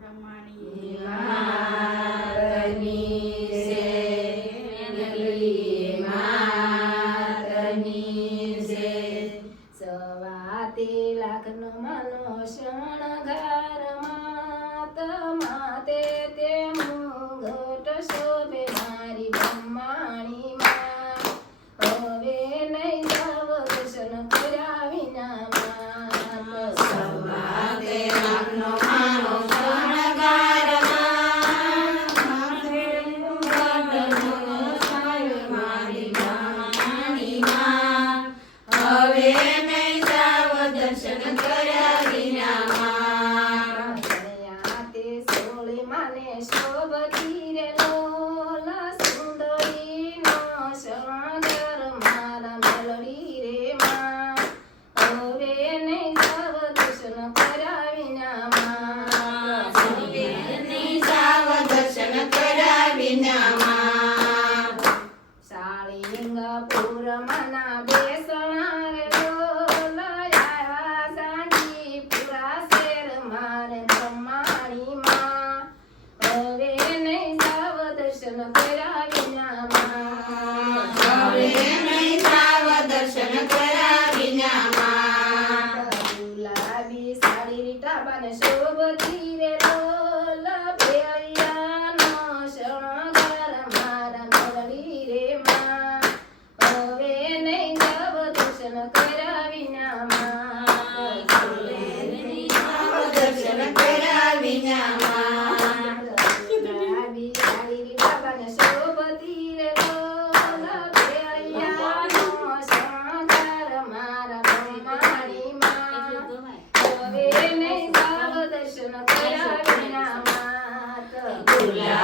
咿呀。કપૂર મના બેસણાર ડોલ આવ્યા સાંજી પૂરા શેર માર કમાણીમાં. હવે નહીં સાવ દર્શન કર્યા વિનામાં શોભતી રે गुलाब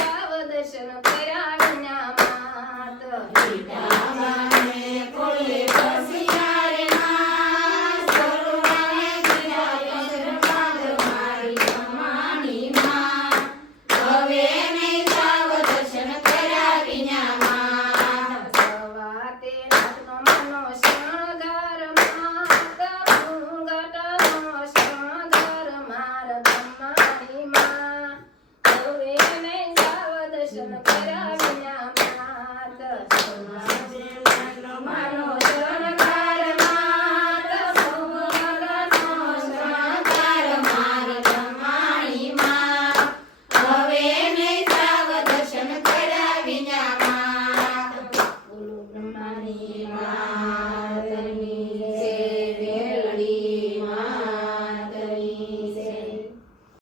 દર્શન કરાવ્યા માત. સવાતે રાતનો મનો Tara!